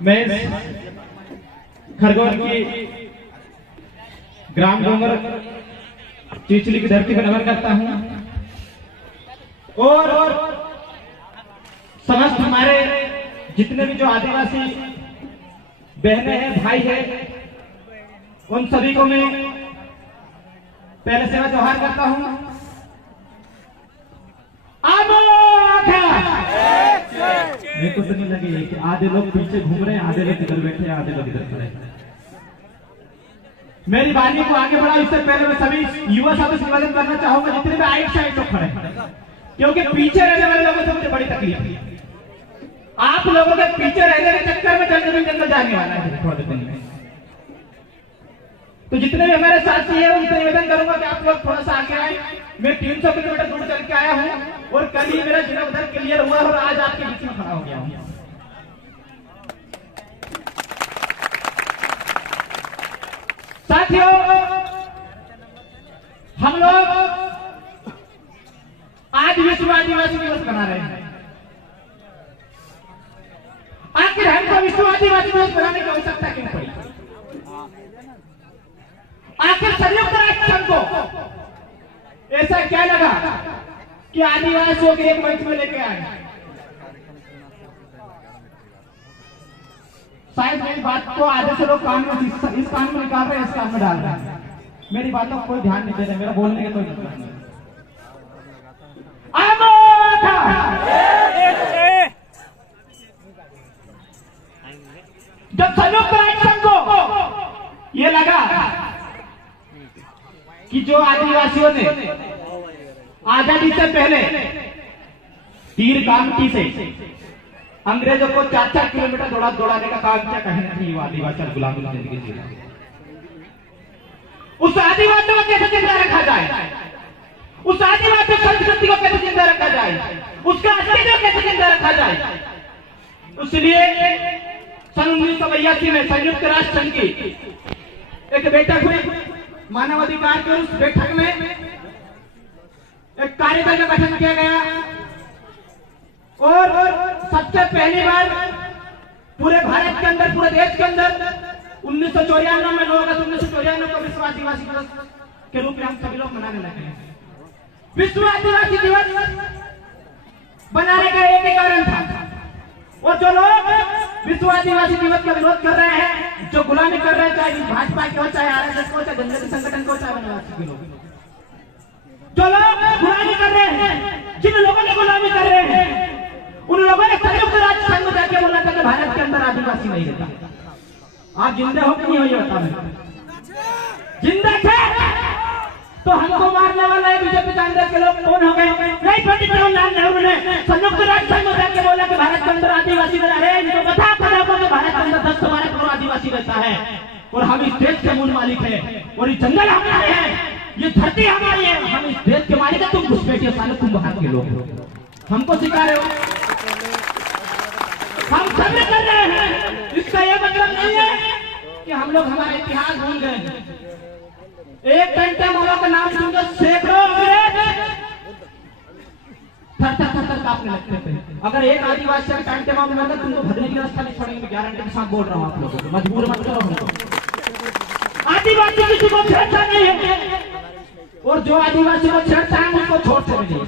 मैं खरगोन की ग्राम डोंगर चिचली की धरती पर नमन करता हूं और समस्त हमारे जितने भी जो आदिवासी बहनें हैं, भाई हैं, उन सभी को मैं पहले सेवा जोहार करता हूं। मेरे को तो नहीं लगे कि आधे लोग पीछे घूम रहे हैं, आधे लोग इधर बैठे हैं, आधे लोग इधर खड़े हैं। मेरी वाणी को आगे बढ़ा इससे पहले मैं सभी युवा साथों से निवेदन करना चाहूंगा जितने भी आइट साइड लोग खड़े हैं, क्योंकि पीछे रहने वाले लोगों से मुझे बड़ी तकलीफ है। आप लोगों के पीछे रहने के चक्कर में जंगल जाने वाला है थोड़ा दिन में। तो जितने भी हमारे साथी हैं उनसे निवेदन करूंगा कि आप लोग थोड़ा सा आगे आए। मैं 300 किलोमीटर दूर चल के आया हूं और कल ही मेरा जिला उधर क्लियर हुआ और आज आपके बीच में खड़ा हो गया हूं। साथियों, हम लोग आज विश्व आदिवासी दिवस मना रहे हैं। आखिर हमको विश्व आदिवासी दिवस मनाने की आवश्यकता क्यों पड़ी? आखिर संयुक्त राष्ट्र संघ को ऐसा क्या लगा कि आदिवासियों के एक मंच में लेके आए? शायद मेरी बात को आधे से लोग कान में इस कान में निकाल रहे हैं, इस कान में डाल रहे हैं। मेरी बातों को कोई ध्यान नहीं दे रहे, मेरा बोलने का कोई मतलब नहीं। जब संयुक्त राष्ट्र संघ को ये लगा कि जो आदिवासियों ने आजादी से पहले तीर गांधी से अंग्रेजों को 4-4 किलोमीटर दौड़ाने का काम किया, कहीं ना कहीं आदिवासी गुलामी की जिंदगी जी रहे। उस आदिवासी को कैसे जिंदा रखा जाए, उस आदिवासी संस्कृति को कैसे जिंदा रखा जाए, उसका अस्तित्व कैसे जिंदा रखा जाए। इसलिए सन 1982 में संयुक्त राष्ट्र संघ की एक बैठक हुई। मानवाधिकार के उस बैठक में एक कार्यदल का गठन किया गया और सबसे पहली बार पूरे भारत के अंदर, पूरे देश के अंदर 1994 में 9 अगस्त 1994 को विश्व आदिवासी दिवस के रूप में हम सभी लोग मनाने लगे हैं। विश्व आदिवासी दिवस बनाने का एक ही कारण था, और जो लोग विश्व आदिवासी दिवस का विरोध कर रहे हैं, जो गुलामी कर रहे हैं, चाहे भाजपा के हो, चाहे आरएसएस को, चाहे जनजाति संगठन को, चाहे वनवासी के लोग, जो लोग गुलामी कर रहे हैं, जिन लोगों ने गुलामी कर रहे हैं, उन लोगों ने संयुक्त राष्ट्र संघ में जाके बोला था कि भारत के अंदर आदिवासी नहीं रहता। आप जिंदा हो कि नहीं हो ये बता दें। जिंदा थे तो हमको मारने वाला है बीजेपी कांग्रेस के लोग कौन हो गए? नहीं, पंडित जवाहरलाल नेहरू ने संयुक्त राष्ट्र संघ में जाके बोला कि भारत के अंदर आदिवासी रह रहे हैं। इनको बता को कि भारत के अंदर 10-12 करोड़ आदिवासी रहता है और हम इस देश के मूल मालिक है और ये जंगल हमारे हैं, ये धरती हमारी है, हम इस देश के मालिक है। तुम घुसपैठिए साले, तुम बाहर के लोग हो, हमको सिखा रहे हो। हम सब कर रहे हैं। इसका यह मतलब नहीं है कि हम लोग हमारा इतिहास भूल गए। एक घंटे मौला का नाम सुनकर सैकड़ों अंग्रेज थर-थर कांपने लगते थे। अगर एक आदिवासी का टाइम टेबल में तुमको भजने की रास्ता नहीं छोड़ेंगे, गारंटी के साथ बोल रहा हूँ आप लोगों को। मजबूर मत करो हमको। आदिवासी किसी को छेड़ता नहीं है, और जो आदिवासी को छेड़ता है उसको छोड़ते नहीं।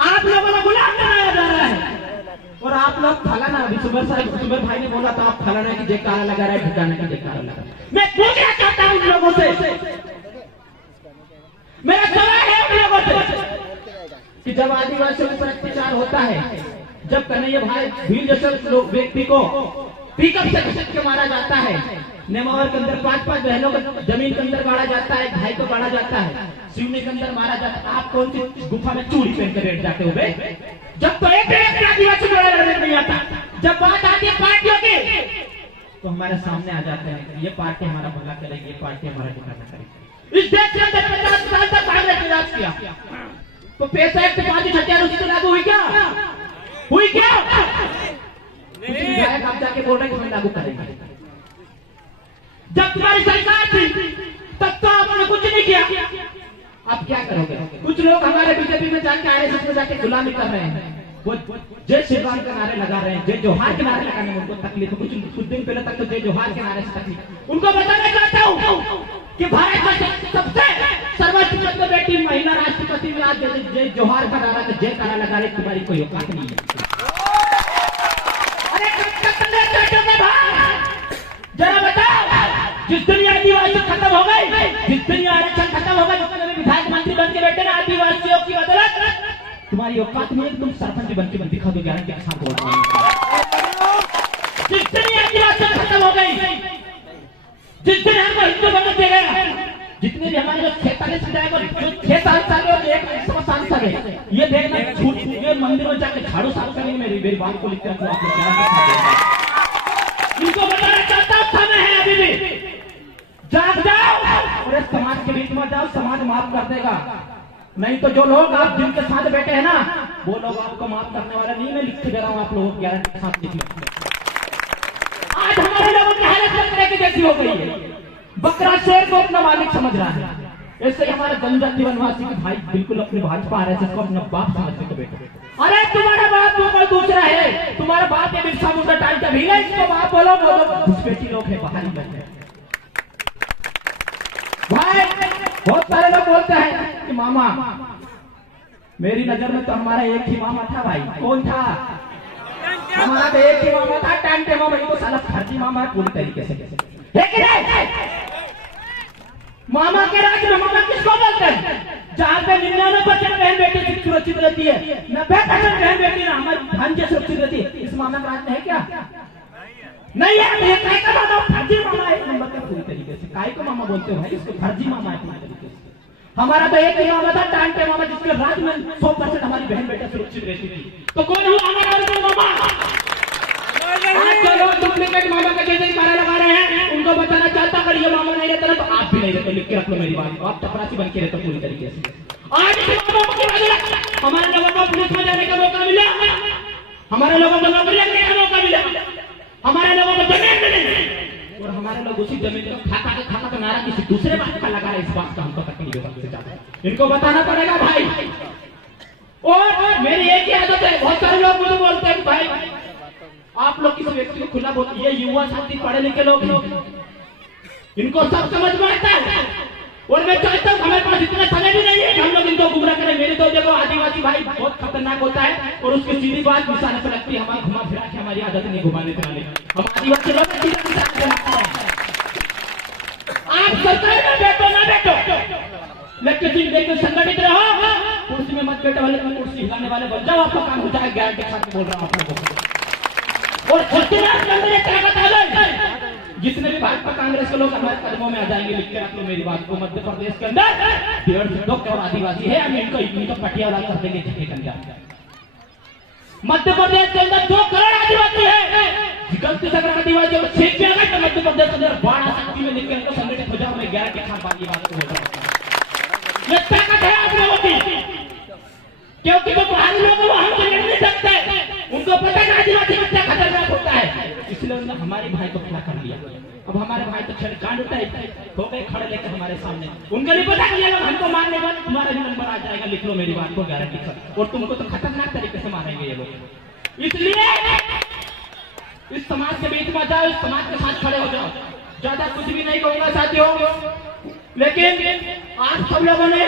आप लोगों को गुलाम बनाया जा रहा है और आप लोग फलाना, सुबह भाई ने बोला था, आप फलाना की जयकारा लगा रहे, ठिकाने की जयकारा लगा। मैं पूछना चाहता हूं उन लोगों से, मेरा सवाल है उन लोगों से कि जब आदिवासियों पर अत्याचार होता है, जब कन्हैया भाई भील जैसे व्यक्ति को पिकअप से घसीट के मारा जाता है, नेमावर के अंदर 5-5 बहनों को जमीन के अंदर गाड़ा जाता है, भाई को गाड़ा जाता है, सिवनी के अंदर मारा जाता है, आप कौन सी गुफा में चूड़ी पहन कर बैठ जाते हुए? जब तो एक आदिवासी लड़ने नहीं आता, जब बात आती है पार्टियों की तो हमारे सामने आ जाते हैं, ये पार्टी हमारा भला करेगी, ये पार्टी हमारा ठिकाना करेगी। इस देश के अंदर 50 साल तक कांग्रेस ने राज किया, तो पैसा एक 5 हथियार उससे लागू हुई क्या? हुई क्या? आप जाके बोल रहे हैं कि हम लागू करेंगे। जब तुम्हारी सरकार थी तब तो आपने कुछ नहीं किया, अब क्या करोगे? कुछ लोग हमारे बीजेपी में जाके आरएसएस में जाके गुलामी कर रहे हैं, वो जय श्री राम के नारे लगा रहे हैं, जय जोहार के नारे लगाने में उनको तकलीफ, कुछ दिन पहले तक तो जय जोहार के नारे से तकलीफ। उनको बताना चाहता हूँ कि भारत में सबसे सर्वोच्च बेटी महिला राष्ट्रपति में आज जय जोहार का नारा, तो जय कारा लगा रहे, तुम्हारी कोई औकात नहीं है। जरा बताओ, जिस दिन आदिवासी खत्म हो गई, जिस दिन आरक्षण खत्म हो गया, जितने भी विधायक मंत्री बन के बैठे ना आदिवासियों की बदौलत, तुम्हारी औकात नहीं है कि तुम सरपंच बन के दिखा दो गारंटी के साथ। जिस दिन आदिवासी खत्म हो गई, जिस दिन हमको हिंदू बन के गए, जितने भी हमारे जो 46 विधायक और जो 6 सांसद है और 1 सांसद है, ये देखना छूट ये मंदिर में जाके झाड़ू साफ करेंगे। मेरी बात को लिखते हैं आप लोग, इनको बताना चाहता हूं समय है अभी भी, जाग जाओ और समाज के बीच में जाओ, समाज माफ कर देगा। नहीं तो जो लोग आप जिनके साथ बैठे हैं ना, वो लोग आपको माफ करने वाला नहीं। मैं लिख के दे रहा हूं आप लोगों की गारंटी के साथ। आज हमारे लोगों की हालत बकरे की जैसी हो गई है, बकरा शेर को अपना मालिक समझ रहा है। इससे हमारे जनजाति वनवासी के भाई बिल्कुल अपनी भाजपा RSS को अपना बाप समझने को बैठे। अरे तुम्हारा बाप तो कोई दूसरा है, तुम्हारा बाप ये बिरसा मुंडा टाइम का भीला, इसको बाप बोलो, वो लोग घुसपैठी लोग है, बाहर ही बैठे भाई। बहुत सारे लोग बोलते हैं कि मामा, मेरी नजर में तो हमारा एक ही मामा था भाई। कौन था? हमारा तो एक ही मामा था, टांटे मामा। ये तो साला फर्जी मामा है पूरी तरीके से। लेकिन मामा के राज में मामा किसको बोलते हैं? जहाँ पे 99% बहन बेटी सुरक्षित रहती है, 90% बहन बेटी ना हमारी भांजे सुरक्षित रहती है, इस मामा का राज में है क्या? नहीं है। ये काय का मामा? फर्जी मामा है, नंबर का पूरी तरीके से। काय को मामा बोलते हो भाई? इसको फर्जी मामा है पूरी तरीके से। हमारा तो एक ही मामा था, टांटे मामा, जिसके राज में 100% हमारी बहन बेटा सुरक्षित रहती थी। तो कौन हुआ हमारा मामा? आज जो लोग डुप्लीकेट मामा का जैसे नारा लगा रहे हैं, उनको बताना चाहता, अगर ये मामा नहीं रहता ना तो आप भी नहीं रहते। लिख के रख लो मेरी बात, आप चपरासी बन के रहते पूरी तरीके से। आज हमारे लोगों को पुलिस में जाने का मौका मिला, हमारे लोगों को नौकरी लगने का मौका मिला, हमारे लोगों को जमीन मिली, और हमारे लोग उसी जमीन को खाना का नारा किसी दूसरे बात का लगा रहे। इस बात का हमको तकलीफ है सबसे ज्यादा। इनको बताना पड़ेगा भाई। और मेरी एक ही आदत है, बहुत सारे लोग मुझे बोलते हैं भाई आप लोग किसी व्यक्ति को खुला बोलते, ये युवा साथी पढ़े लिखे लोग इनको सब समझ में आता है। और मैं चाहता हूँ हमारे पास इतना समय भी नहीं है कि हम लोग इनको गुमराह करें। मेरे तो देखो आदिवासी भाई बहुत खतरनाक होता है, और उसकी सीधी बात निशाने पर लगती है। हमारी घुमा फिरा के हमारी आदत नहीं घुमाने फिराने, हम आदिवासी लोग आप सरकार में बैठो ना बैठो, लेकिन देखो संगठित रहो, कुर्सी में मत बैठो, वाले कुर्सी हिलाने वाले बन जाओ, आपका काम हो जाएगा। गारंटी के साथ बोल रहा हूँ आप लोगों को। और जितने भी भाजपा कांग्रेस के लोग हमारे कदमों में आ जाएंगे, लिख के रख लो मेरी बात को। मध्य प्रदेश के अंदर 1.5 करोड़ आदिवासी है, हम इनको पटियाला कर देंगे झटके के अंदर। मध्य प्रदेश के अंदर 2 करोड़ आदिवासी है, गलती से अगर आदिवासियों को छेक किया गया तो मध्य प्रदेश के अंदर बाढ़ आ सकती है। लेकिन इनको संगठित हो जाओ, मैं गारंटी के साथ बात को बोल रहा हूँ। ये ताकत है आप लोगों की, क्योंकि वो बाहरी लोग हम तो लड़ नहीं सकते, उनको पता है आदिवासी बच्चा खतरनाक होता है, इसलिए उन्होंने हमारे भाई को खड़ा कर लिया। अब हमारे भाई तो छेड़खानी उठाए हो गए खड़े लेकर हमारे सामने। उनको नहीं पता कि ये लोग हमको मारने के बाद तुम्हारा भी नंबर आ जाएगा, लिख लो मेरी बात को गारंटी से। और तुमको तो खतरनाक तरीके से मारेंगे ये लोग। इसलिए इस समाज के बीच में जाओ, इस समाज के साथ खड़े हो जाओ। ज्यादा कुछ भी नहीं कहूंगा साथियों, लेकिन आज सब लोगों ने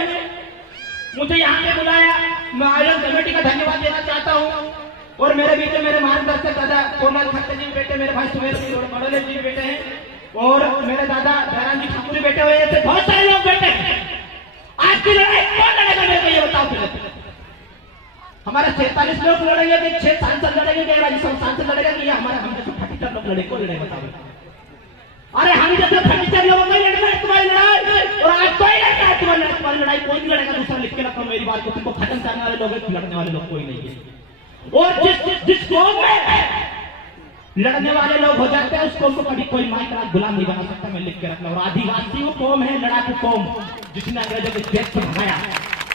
मुझे यहाँ पे बुलाया, मैं आयोजन कमेटी का धन्यवाद देना चाहता हूँ। और मेरे बीच में मेरे मार्गदर्शक दादा कोलाल खट्टे जी बेटे, मेरे भाई सुमेर जी बड़ोले जी बेटे हैं, और मेरे दादा दयाराम जी ठाकुर बैठे हुए ऐसे बहुत सारे लोग बैठे हैं। आज की लड़ाई कौन लड़ेगा मेरे को ये बताओ फिर। हमारे 46 लोग लड़ेंगे कि 6 सांसद लड़ेंगे कि राज्यसभा सांसद लड़ेगा कि हमारा हम जैसे 32 लोग लड़े, कौन लड़ेगा बताओ। अरे हम जैसे 32 लोगों को लड़ना है तुम्हारी लड़ाई, और आज कोई लड़ना है तुम्हारी लड़ाई, कोई नहीं लड़ेगा। दूसरा लिख के रखो मेरी बात को, तुमको खत्म करने वाले लोग, लड़ने वाले लोग कोई नहीं है। और जिस कौम में लड़ने वाले लोग हो जाते हैं, उस कौम को कभी कोई माई का गुलाम नहीं बना सकता, मैं लिख के रखना। और आदिवासी वो कौम है, लड़ाकू कौम, जिसने अंग्रेजों के देश को भगाया।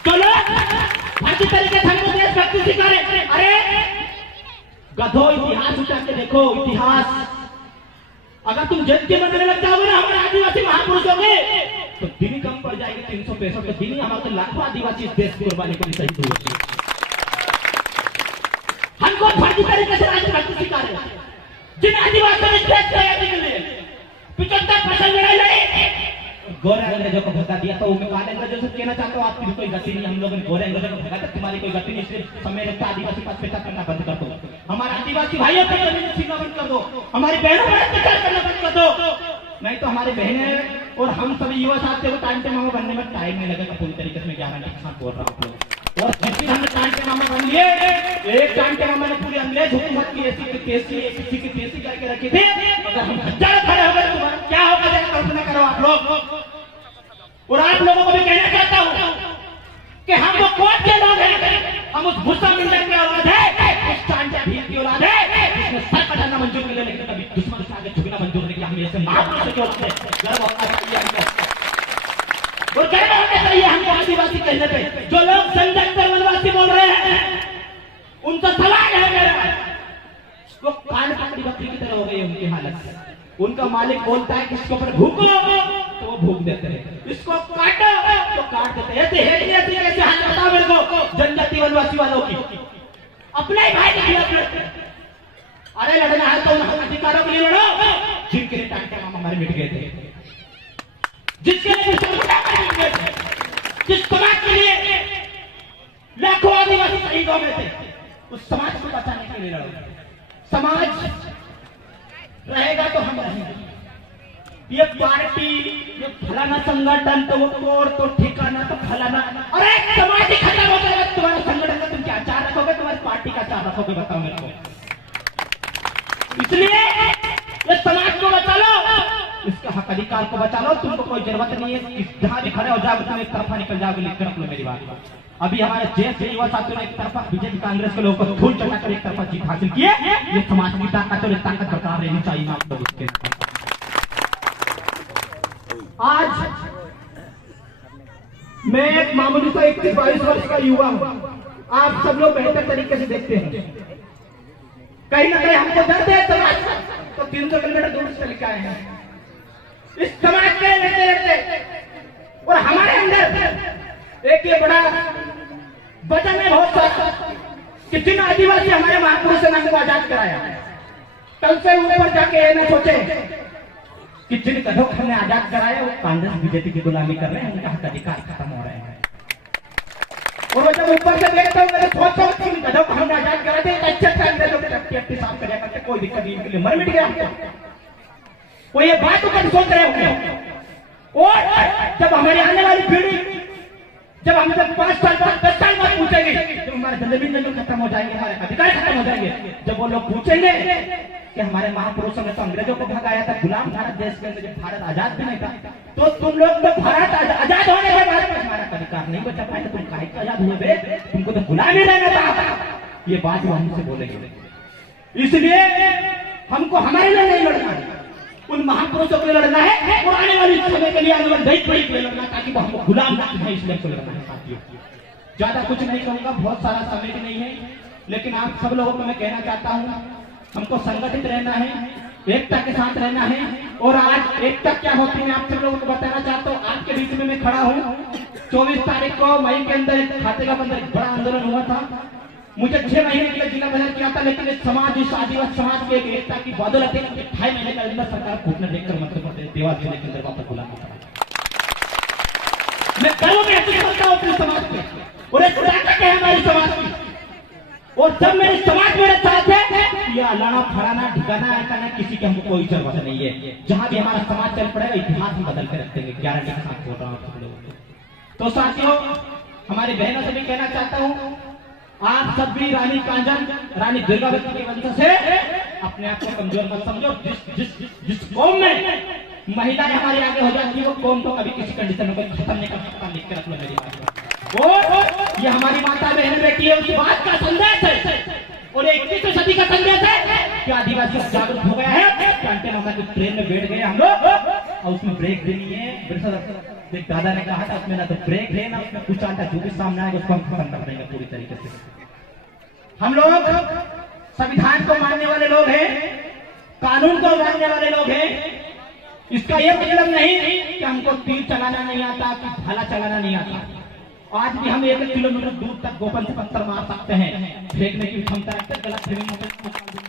तो लोग हर तरीके से हमको देशभक्ति सिखा रहे। अरे गधो, इतिहास उठा के देखो, इतिहास। अगर तुम जज के बनने लग जाओगे ना हमारे आदिवासी महापुरुषों के, तो दिन कम पड़ जाएगी 365 दिन ही हमारे लाखों आदिवासी इस देश की कुर्बानी के लिए शहीद हुए। हमको फर्जी तरीके से राजनीति सिखा रहे हैं। जिन आदिवासियों ने खेत तैयारी के लिए 75% लड़ाई लड़ी, गोरे अंग्रेजों को भगा दिया। तो मैं काले अंग्रेजों से कहना चाहता हूँ, आपकी कोई गति नहीं, हम लोगों ने गोरे अंग्रेजों को भगा, तुम्हारी कोई गति नहीं, इसलिए समय लगता आदिवासी पास पेशा करना बंद कर दो, हमारे आदिवासी भाइयों पर जमीन छीनना बंद कर दो, हमारी बहनों पर अत्याचार करना बंद कर दो, नहीं तो हमारे बहनें और हम सभी युवा साथियों को टाइम पे मामा बनने में टाइम नहीं लगेगा। पूरी तरीके से मैं गारंटी के साथ बोल रहा हूँ। और जिस दिन हमने टाइम पे मामा बन लिए, एक टाइम पे मामा ने पूरी अंग्रेज हुकूमत की ऐसी की तेजी करके रखी थी। अगर हम हजार खड़े हो गए तो क्या होगा, जरा कल्पना करो आप लोग। और आप लोगों को भी कहना चाहता हूँ कि हम वो कोर्ट के लोग हैं, हम उस भूसा मिंडा की औलाद है, उस चांटा भीम की औलाद है, जिसने सर कटाना मंजूर नहीं, लेकिन कभी दुश्मन से आगे झुकना मंजूर नहीं किया। हम ऐसे महापुरुषों की औलाद है, गर्व होना चाहिए हमको, और गर्व होना चाहिए हमको आदिवासी कहने पे। जो लोग संजय वनवासी बोल रहे हैं, उनका सवाल है मेरा, वो कान पकड़ी बकरी की तरह हो गई है उनकी हालत। उनका मालिक बोलता है कि इसके ऊपर भूको तो वो भूक देते हैं, इसको काटो तो काट देते हैं। ऐसे कैसे हाथ बताओ मेरे को जनजाति वनवासी वालों की, अपने ही भाई के खिलाफ लड़ते। अरे लड़ना है तो उन अधिकारों के लिए लड़ो जिनके लिए टांटे मामा हमारे मिट गए थे, जिसके लिए मिट गए थे, जिस समाज के लिए लाखों आदिवासी शहीदों में थे, उस समाज को बचाने के लिए लड़ो। समाज रहेगा तो हम रहेंगे। ये पार्टी, ये फलाना संगठन, तो वो कोर, तो ठिकाना, तो फलाना, अरे समाज ही खत्म हो जाएगा। तुम्हारा संगठन का तुम क्या चार रखोगे, तुम्हारी पार्टी का चार रखोगे, बताओ मेरे को। इसलिए ये समाज को बचा लो, इसका हक अधिकार को बचा लो। तुमको कोई जरूरत नहीं है, जहां भी खड़े हो जाओगे तुम एक तरफा निकल जाओगे। लिख रख लो मेरी बात। अभी हमारे जैसे युवा साथियों ने एक तरफा बीजेपी कांग्रेस के लोगों को धूल चटाकर एक तरफा जीत हासिल की है। ये समाज की ताकत और ताकत बरकरार रहनी चाहिए आप लोग उसके। आज मैं एक मामूली सा 21-22 वर्ष का युवा हूं, आप सब लोग बेहतर तरीके से देखते हैं। कहीं ना कहीं हमको डर है समाज का, तो 300 किलोमीटर दूर से चल के आए हैं इस समाज के लड़ते। और हमारे अंदर एक ये बड़ा वचन है बहुत सारा कि जिन आदिवासी हमारे महापुरुष ने हमको आजाद कराया, कल से ऊपर जाके ये न सोचे कि जिन गधों को हमने आजाद कराया वो कांग्रेस बीजेपी की गुलामी कर रहे हैं, उनका हक अधिकार खत्म हो रहे हैं। और वो जब ऊपर से देखता हूँ मैं सोचता हूँ कि गधों को हमने आजाद करा थे, अच्छे से अंग्रेजों के टट्टी साफ कर करते, कोई दिक्कत नहीं, इनके लिए मर मिट गया। वो ये बात ऊपर सोच रहे होंगे। और जब हमारी आने वाली पीढ़ी, जब हम जब 5 साल बाद 10 साल बाद पूछेंगे, जब हमारे जमीन खत्म हो जाएंगे, हमारे अधिकार खत्म हो जाएंगे, जब वो लोग पूछेंगे कि हमारे महापुरुषों ने तो अंग्रेजों को भगाया था, गुलाम भारत देश के अंदर जब भारत आजाद भी नहीं था, तो तुम लोग तो भारत आजाद होने के बाद में हमारा अधिकार नहीं बचा पाए, तो तुम काहे के आजाद हुए बे, तुमको तो गुलाम ही रहना था। ये बात वो हमसे बोलेंगे। इसलिए हमको हमारे लिए नहीं लड़ना है, उन महापुरुषों के लिए लड़ना है, और आने वाली समय के लिए, आने वाली नई पीढ़ी के लिए लड़ना, ताकि वो हमको गुलाम ना करें, इसलिए हमको लड़ना है साथियों। ज्यादा कुछ नहीं कहूंगा, बहुत सारा समय भी नहीं है, लेकिन आप सब लोगों को मैं कहना चाहता हूँ, हमको संगठित रहना है, एकता के साथ रहना है। और आज एकता क्या होती है आप सब लोगों को बताना चाहता हूँ। आज के बीच में मैं खड़ा हूँ, 24 तारीख को मई के अंदर खाते का अंदर बड़ा आंदोलन हुआ था। मुझे 6 महीने के लिए जिला बदल किया था, लेकिन इस समाज, इस आदिवासी समाज के एक एकता की बदौलत 2.5 महीने के अंदर सरकार घुटने देखकर मध्य प्रदेश देवास जिले के अंदर वापस बुला था। मैं गर्व महसूस करता हूँ अपने समाज पे, और एक ताकत है हमारी समाज की। और जब मेरे समाज मेरे साथ है, या लाना फड़ाना ठिकाना ऐसा किसी की हमको कोई जरूरत नहीं है। जहां भी हमारा समाज चल पड़ेगा, इतिहास हम बदल के रखेंगे, गारंटी के साथ बोल रहा हूँ। तो साथियों, हमारी बहनों से भी कहना चाहता हूँ, आप सब भी रानी कांजन, रानी दुर्गावती के वंश से अपने आप को कमजोर मत समझो। जिस कौम में महिलाएं हमारी आगे हो जाती है, वो कौम तो कभी किसी कंडीशन में खत्म नहीं कर सकता। लिख के रख लो मेरी बात। और ये हमारी माता बहन बेटी है, उस बात का संदेश है, और 21वीं सदी का संदेश है कि आदिवासी जागरूक हो गया है। कांटे मामा की ट्रेन में बैठ गए हम लोग, और उसमें ब्रेक भी नहीं है। एक दादा ने कहा था, उसमें ना तो ब्रेक है ना उसमें कुछ आता, जो भी सामने आएगा उसको हम खत्म कर देंगे पूरी तरीके से। हम लोग संविधान को मानने वाले लोग हैं, कानून को मानने वाले लोग हैं। इसका यह मतलब नहीं कि हमको तीर चलाना नहीं आता, कि भाला चलाना नहीं आता। आज भी हम 1 किलोमीटर दूर तक गोपन से पत्थर मार सकते हैं, फेंकने की क्षमता रखते, गलत फहमी